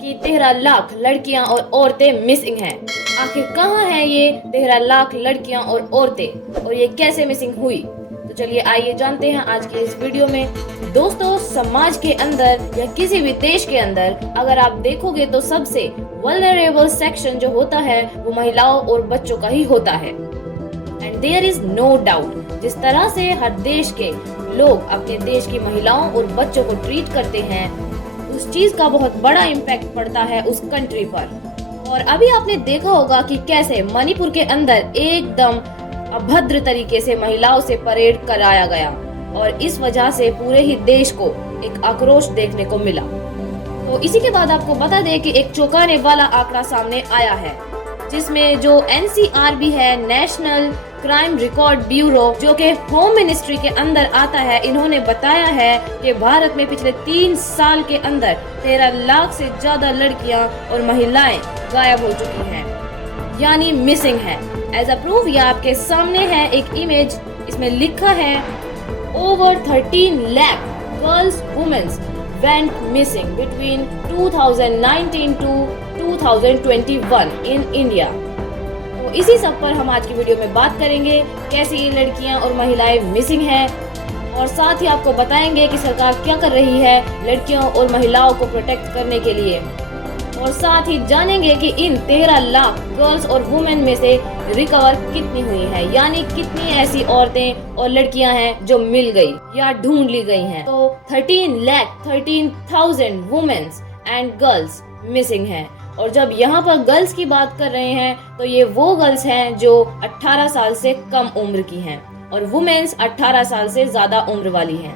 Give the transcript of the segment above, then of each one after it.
कि 13 लाख लड़कियां और औरतें मिसिंग हैं। आखिर कहां हैं ये 13 लाख लड़कियां और औरतें और ये कैसे मिसिंग हुई? तो चलिए आइए जानते हैं आज की इस वीडियो में। दोस्तों, समाज के अंदर या किसी भी देश के अंदर अगर आप देखोगे तो सबसे वल्नरेबल सेक्शन जो होता है वो महिलाओं और बच्चों का ही होता है। And there is no doubt, जिस तरह से हर देश के लोग अपने देश की महिलाओं और बच्चों को ट्रीट करते हैं, उस चीज का बहुत बड़ा इम्पैक्ट पड़ता है उस कंट्री पर। और अभी आपने देखा होगा कि कैसे मणिपुर के अंदर एकदम अभद्र तरीके से महिलाओं से परेड कराया गया और इस वजह से पूरे ही देश को एक आक्रोश देखने को मिला। तो इसी के बाद आपको बता दें कि एक चौंकाने वाला आंकड़ा सामने आया है, जिसमें जो NCRB है, नेशनल क्राइम रिकॉर्ड ब्यूरो, जो कि होम मिनिस्ट्री के अंदर आता है, इन्होंने बताया है कि भारत में पिछले 3 साल के अंदर 13 लाख से ज्यादा लड़कियां और महिलाएं गायब हो चुकी हैं, यानी मिसिंग है। एज अ प्रूफ ये आपके सामने है एक इमेज, इसमें लिखा है over 13 lakh girls womens went missing between 2019 to 2021 in India। तो इसी सब पर हम आज की वीडियो में बात करेंगे, कैसे ये लड़कियां और महिलाएं मिसिंग हैं, और साथ ही आपको बताएंगे कि सरकार क्या कर रही है लड़कियों और महिलाओं को प्रोटेक्ट करने के लिए, और साथ ही जानेंगे कि इन 13 लाख गर्ल्स और वुमेन में से रिकवर कितनी हुई है, यानी कितनी ऐसी औरतें और लड़कियां हैं जो मिल गई या ढूंढ ली गई हैं। तो 13,13,000 वुमेन्स एंड गर्ल्स मिसिंग हैं। और जब यहाँ पर गर्ल्स की बात कर रहे हैं तो ये वो गर्ल्स हैं जो 18 साल से कम उम्र की हैं और वुमेन्स 18 साल से ज्यादा उम्र वाली हैं।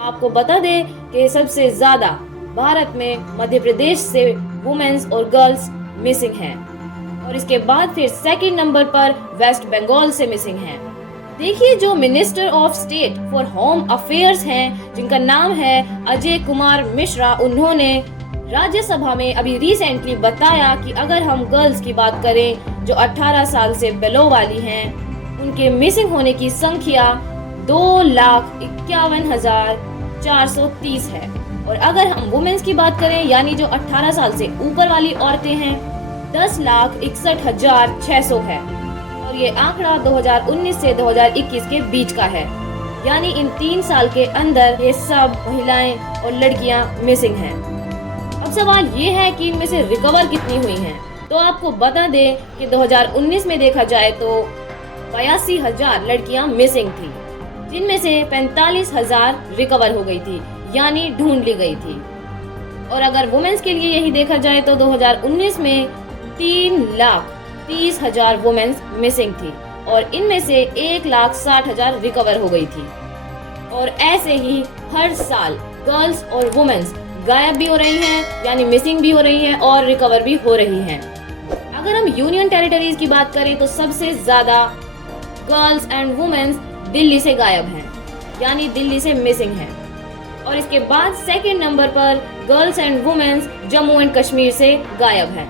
आपको बता दें कि सबसे ज्यादा भारत में मध्य प्रदेश से वुमेन्स और गर्ल्स मिसिंग हैं, और इसके बाद फिर सेकंड नंबर पर वेस्ट बंगाल से मिसिंग हैं। देखिए, जो minister of state for home affairs हैं, जिनका नाम है अजय कुमार मिश्रा, उन्होंने राज्यसभा में अभी रिसेंटली बताया कि अगर हम गर्ल्स की बात करें जो 18 साल से बिलो वाली हैं, उनके मिसिंग होने की संख्या 2,51,430 है। और अगर हम वुमेन्स की बात करें, यानी जो 18 साल से ऊपर वाली औरतें हैं, 10,61,600 है। और ये आंकड़ा 2019 से 2021 के बीच का है, यानी इन 3 साल के अंदर ये सब महिलाएं और लड़कियां मिसिंग हैं। अब सवाल ये है कि इनमें से रिकवर कितनी हुई हैं। तो आपको बता दें कि 2019 में देखा जाए तो 82,000 लड़कियां मिसिंग थी, जिनमें से 45,000 रिकवर हो गई थी, यानी ढूंढ ली गई थी। और अगर वुमेन्स के लिए यही देखा जाए तो 2019 में 3,30,000 वुमेन्स मिसिंग थी और इनमें से 1,60,000 रिकवर हो गई थी। और ऐसे ही हर साल गर्ल्स और वुमेन्स गायब भी हो रही हैं, यानी मिसिंग भी हो रही हैं और रिकवर भी हो रही हैं। अगर हम यूनियन टेरिटरीज की बात करें तो सबसे ज्यादा गर्ल्स एंड वुमेन्स दिल्ली से गायब हैं, यानी दिल्ली से मिसिंग हैं। और इसके बाद सेकंड नंबर पर girls and womens Jammu and Kashmir से गायब हैं।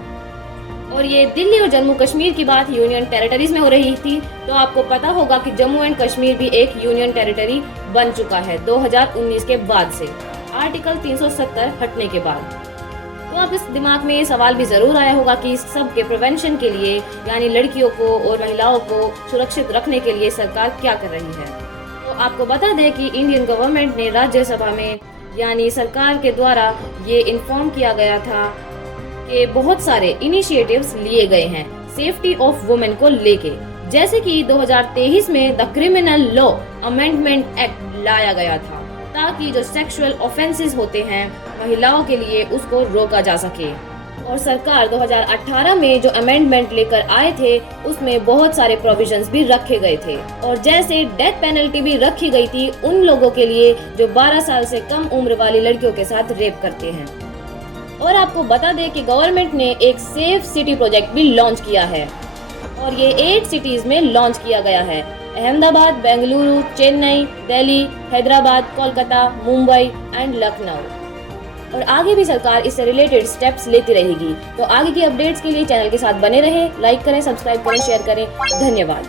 और ये दिल्ली और जम्मू कश्मीर की बात यूनियन टेरिटरीज में हो रही थी, तो आपको पता होगा कि जम्मू एंड कश्मीर भी एक यूनियन टेरिटरी बन चुका है 2019 के बाद से, आर्टिकल 370 हटने के बाद। तो आप इस दिमाग में ये सवाल भी जरूर आया होगा कि इस सब के प्रिवेंशन के लिए, यानी लड़कियों को और महिलाओं को सुरक्षित रखने के लिए सरकार क्या कर रही है। तो आपको बता दें कि इंडियन गवर्नमेंट ने राज्यसभा में, यानी सरकार के द्वारा ये इन्फॉर्म किया गया था कि बहुत सारे इनिशिएटिव्स लिए गए हैं सेफ्टी ऑफ वुमेन को लेके, जैसे कि 2023 में the criminal law amendment act लाया गया था, ताकि जो सेक्सुअल ऑफेंसेस होते हैं महिलाओं के लिए उसको रोका जा सके। और सरकार 2018 में जो अमेंडमेंट लेकर आए थे उसमें बहुत सारे प्रोविजंस भी रखे गए थे, और जैसे डेथ पेनल्टी भी रखी गई थी उन लोगों के लिए जो 12 साल से कम उम्र वाली लड़कियों के साथ रेप करते हैं। और आपको बता दें कि गवर्नमेंट ने एक सेफ सिटी प्रोजेक्ट भी लॉन्च किया है, और ये 8 सिटीज में लॉन्च किया गया है: अहमदाबाद, बेंगलुरु, चेन्नई, दिल्ली, हैदराबाद, कोलकाता, मुंबई एंड लखनऊ। और आगे भी सरकार इससे रिलेटेड स्टेप्स लेती रहेगी। तो आगे की अपडेट्स के लिए चैनल के साथ बने रहें, लाइक करें, सब्सक्राइब करें, शेयर करें। धन्यवाद।